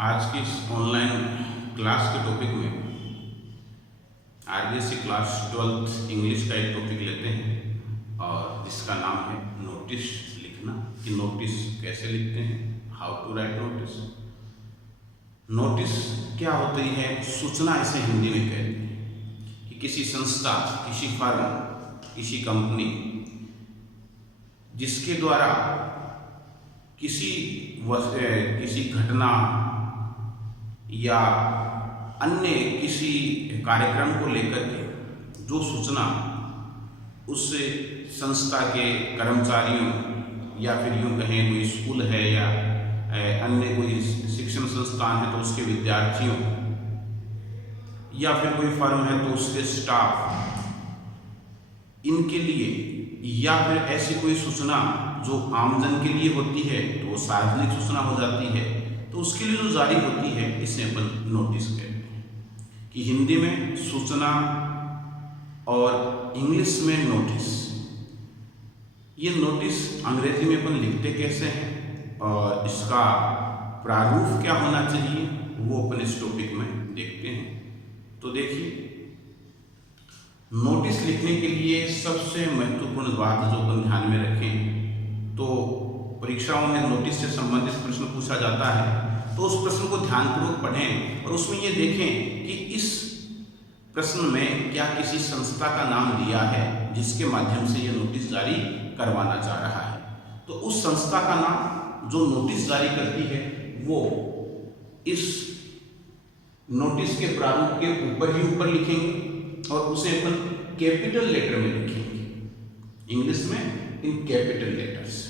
आज की इस ऑनलाइन क्लास के टॉपिक में आरबीएससी क्लास 12th इंग्लिश का एक टॉपिक लेते हैं और जिसका नाम है नोटिस लिखना कि नोटिस कैसे लिखते हैं, how to write notice. Notice क्या होती है? सूचना इसे हिंदी में कहते हैं कि किसी संस्था, किसी फर्म, किसी कंपनी जिसके द्वारा किसी घटना या अन्य किसी कार्यक्रम को लेकर के जो सूचना उस संस्था के कर्मचारियों या फिर यूँ कहें कोई स्कूल है या अन्य कोई शिक्षण संस्थान है तो उसके विद्यार्थियों या फिर कोई फर्म है तो उसके स्टाफ, इनके लिए या फिर ऐसी कोई सूचना जो आमजन के लिए होती है तो वो सार्वजनिक सूचना हो जाती है, तो उसके लिए जो जारी होती है इसे अपन नोटिस कहते हैं। कि हिंदी में सूचना और इंग्लिश में नोटिस। ये नोटिस अंग्रेजी में अपन लिखते कैसे हैं और इसका प्रारूप क्या होना चाहिए वो अपन इस टॉपिक में देखते हैं। तो देखिए, नोटिस लिखने के लिए सबसे महत्वपूर्ण बात जो अपन ध्यान में रखें, तो परीक्षाओं में नोटिस से संबंधित प्रश्न पूछा जाता है तो उस प्रश्न को ध्यानपूर्वक पढ़ें और उसमें ये देखें कि इस प्रश्न में क्या किसी संस्था का नाम दिया है जिसके माध्यम से ये नोटिस जारी करवाना चाह रहा है। तो उस संस्था का नाम जो नोटिस जारी करती है वो इस नोटिस के प्रारूप के ऊपर ही ऊपर लिखेंगे और उसे अपन कैपिटल लेटर में लिखेंगे, इंग्लिश में इन कैपिटल लेटर्स।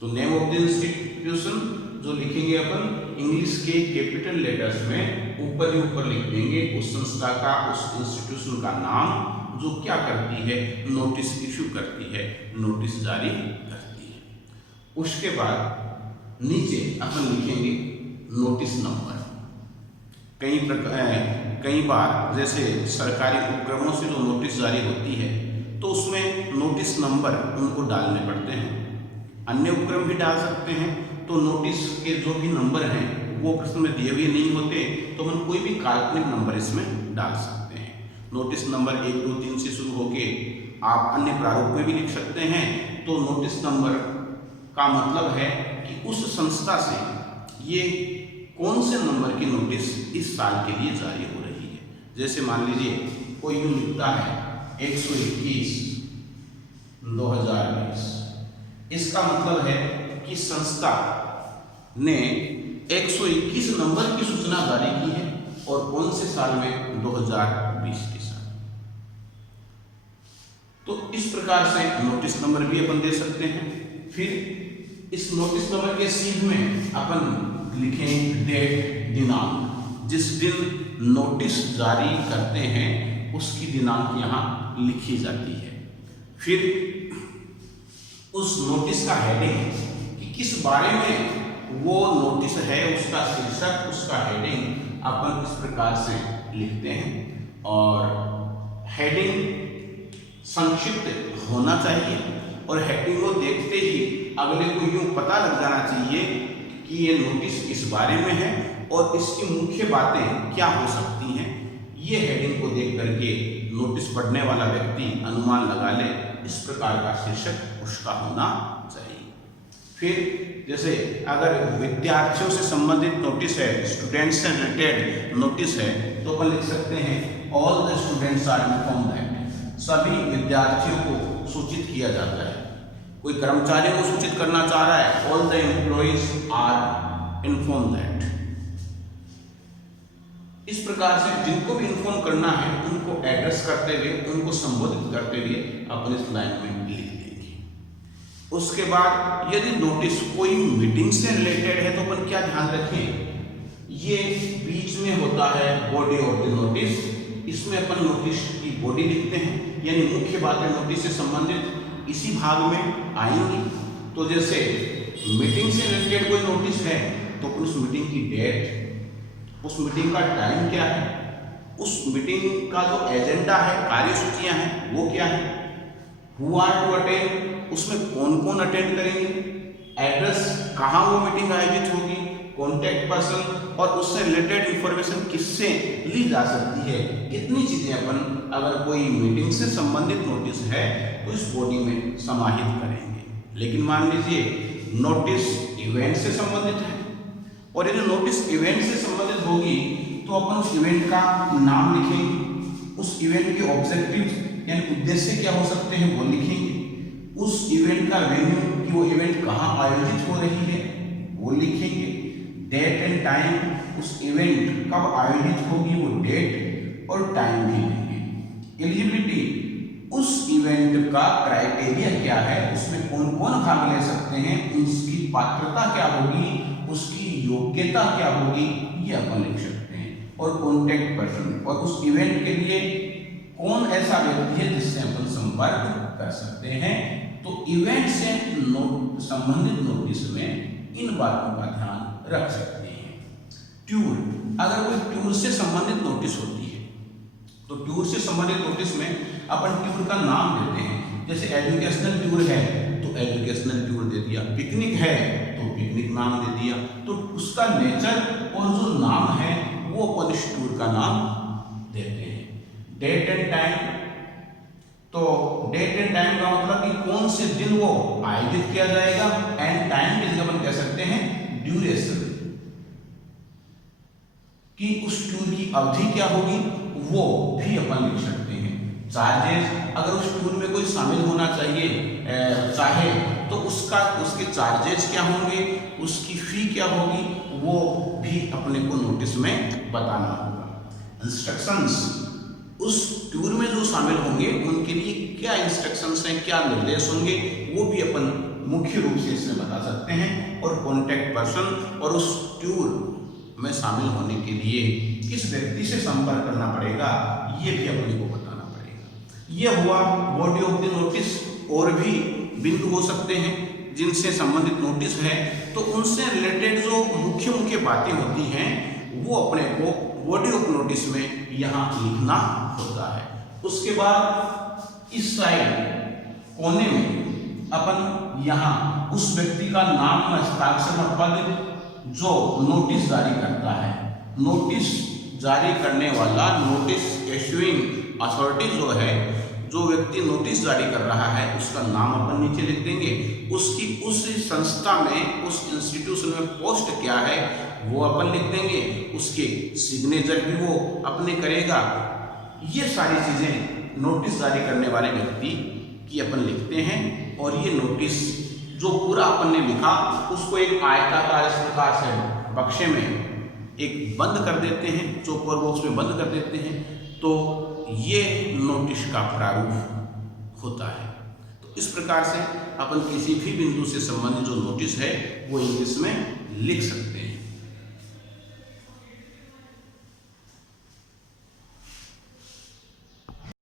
तो नेम ऑफ द इंस्टीट्यूशन जो लिखेंगे अपन इंग्लिश के कैपिटल लेटर्स में ऊपर ही ऊपर लिख देंगे उस संस्था का, उस इंस्टीट्यूशन का नाम जो क्या करती है, नोटिस इश्यू करती है, नोटिस जारी करती है। उसके बाद नीचे अपन लिखेंगे नोटिस नंबर। कई बार जैसे सरकारी उपक्रमों से जो नोटिस जारी होती है तो उसमें नोटिस नंबर उनको डालने पड़ते हैं। अन्य उपक्रम भी डाल सकते हैं तो नोटिस के जो भी नंबर हैं वो प्रश्न में दिए हुए नहीं होते तो हम कोई भी काल्पनिक नंबर इसमें डाल सकते हैं। नोटिस नंबर 1, 2, 3 से शुरू होके आप अन्य प्रारूप में भी लिख सकते हैं। तो नोटिस नंबर का मतलब है कि उस संस्था से ये कौन से नंबर की नोटिस इस साल के लिए जारी हो रही है। जैसे मान लीजिए कोई यूँ लिखता है 121 2020, इसका मतलब है कि संस्था ने 121 नंबर की सूचना जारी की है और कौन से साल में, 2020 के साल। तो इस प्रकार से नोटिस नंबर भी अपन दे सकते हैं। फिर इस नोटिस नंबर के सीध में अपन लिखें डेट, दिनांक, जिस दिन नोटिस जारी करते हैं उसकी दिनांक यहाँ लिखी जाती है। फिर उस नोटिस का हेडिंग कि किस बारे में वो नोटिस है, उसका शीर्षक, उसका हेडिंग अपन इस प्रकार से लिखते हैं। और हेडिंग संक्षिप्त होना चाहिए और हेडिंग को देखते ही अगले को यूँ पता लग जाना चाहिए कि ये नोटिस किस बारे में है और इसकी मुख्य बातें क्या हो सकती हैं। ये हेडिंग को देख करके नोटिस पढ़ने वाला व्यक्ति अनुमान लगा ले इस प्रकार का शीर्षक उसका होना चाहिए। फिर जैसे अगर विद्यार्थियों से संबंधित नोटिस है, स्टूडेंट्स से रिलेटेड नोटिस है, तो अपन लिख सकते हैं all the students are informed that, सभी विद्यार्थियों को सूचित किया जाता है। कोई कर्मचारियों को सूचित करना चाह रहा है, all the employees are informed that. इस प्रकार से जिनको भी इन्फॉर्म करना है उनको एड्रेस करते हुए, उनको संबोधित करते हुए अपन इस लाइन में लिख देंगे। उसके बाद यदि नोटिस कोई मीटिंग से रिलेटेड है तो अपन क्या ध्यान रखें, ये बीच में होता है बॉडी ऑफ द नोटिस, इसमें अपन नोटिस की बॉडी लिखते हैं, यानी मुख्य बातें नोटिस से संबंधित इसी भाग में आएंगी। तो जैसे मीटिंग से रिलेटेड कोई नोटिस है तो उस मीटिंग की डेट, उस मीटिंग का टाइम क्या है, उस मीटिंग का जो एजेंडा है, कार्यसूचियां हैं वो क्या है, हु आर टू अटेंड, उसमें कौन कौन अटेंड करेंगे, एड्रेस कहाँ वो मीटिंग आयोजित होगी, कॉन्टैक्ट पर्सन और उससे रिलेटेड इंफॉर्मेशन किससे ली जा सकती है, इतनी चीजें अपन अगर कोई मीटिंग से संबंधित नोटिस है तो इस बॉडी में समाहित करेंगे। लेकिन मान लीजिए नोटिस इवेंट से संबंधित है, और यदि नोटिस इवेंट से संबंधित होगी तो अपन उस इवेंट का नाम लिखेंगे, उस इवेंट के ऑब्जेक्टिव यानी उद्देश्य क्या हो सकते हैं वो लिखेंगे, उस इवेंट का वेन्यू कि वो इवेंट कहाँ आयोजित हो रही है वो लिखेंगे, डेट एंड टाइम उस इवेंट कब आयोजित होगी वो डेट और टाइम भी लेंगे। एलिजिबिलिटी उस इवेंट का क्राइटेरिया क्या है, उसमें कौन कौन भाग ले सकते हैं, उसकी पात्रता क्या होगी, उसकी योग्यता क्या होगी, ये अपन लिख सकते हैं। और कॉन्टैक्ट पर्सन और उस इवेंट के लिए कौन ऐसा व्यक्ति है जिससे अपन संपर्क कर सकते हैं। तो इवेंट से संबंधित नोटिस में इन बातों का ध्यान रख सकते हैं। टूर, अगर कोई टूर से संबंधित नोटिस होती है तो टूर से संबंधित नोटिस में अपन टूर का नाम देते हैं। जैसे एजुकेशनल टूर है तो एजुकेशनल टूर दे दिया, पिकनिक है तो पिकनिक नाम दे दिया। तो उसका नेचर और जो नाम है वो अपन इस टूर का नाम देते हैं। डेट एंड टाइम, तो डेट एंड टाइम का मतलब कि कौन से दिन वो आयोजित किया जाएगा, एंड टाइम के जगह अपन कह सकते हैं ड्यूरेशन, कि उस टूर की अवधि क्या होगी वो भी अपन लिख सकते हैं। चार्जेस, अगर उस टूर में कोई शामिल होना चाहे तो उसके चार्जेस क्या होंगे, उसकी फी क्या होगी, वो भी अपने को नोटिस में बताना होगा। इंस्ट्रक्शंस, उस टूर में जो शामिल होंगे उनके लिए क्या इंस्ट्रक्शंस हैं, क्या निर्देश होंगे, वो भी अपन मुख्य रूप से इसमें बता सकते हैं। और कॉन्टैक्ट पर्सन, और उस टूर में शामिल होने के लिए किस व्यक्ति से संपर्क करना पड़ेगा ये भी अपने को बताना पड़ेगा। ये हुआ बॉडी ऑफ द नोटिस। और भी बिंदु हो सकते हैं जिनसे संबंधित नोटिस है, तो उनसे रिलेटेड जो मुख्य मुख्य बातें होती हैं वो अपने को बॉडी ऑफ नोटिस में यहाँ लिखना होता है। उसके बाद इस साइड कोने में अपन यहाँ उस व्यक्ति का नाम, हस्ताक्षर और पद जो नोटिस जारी करता है, नोटिस जारी करने वाला, नोटिस इशूइंग अथॉरिटी जो है, जो व्यक्ति नोटिस जारी कर रहा है उसका नाम अपन नीचे लिख देंगे। उसकी उस संस्था में, उस इंस्टीट्यूशन में पोस्ट क्या है वो अपन लिख देंगे। उसके सिग्नेचर भी वो अपने करेगा। ये सारी चीजें नोटिस जारी करने वाले व्यक्ति की अपन लिखते हैं। और ये नोटिस जो पूरा अपन ने लिखा उसको एक आयताकार इस प्रकार से बक्से में एक बंद कर देते हैं, चौकोर बॉक्स में बंद कर देते हैं। तो ये नोटिस का प्रारूप होता है। तो इस प्रकार से अपन किसी भी बिंदु से संबंधित जो नोटिस है वो इंग्लिश में लिख सकते हैं।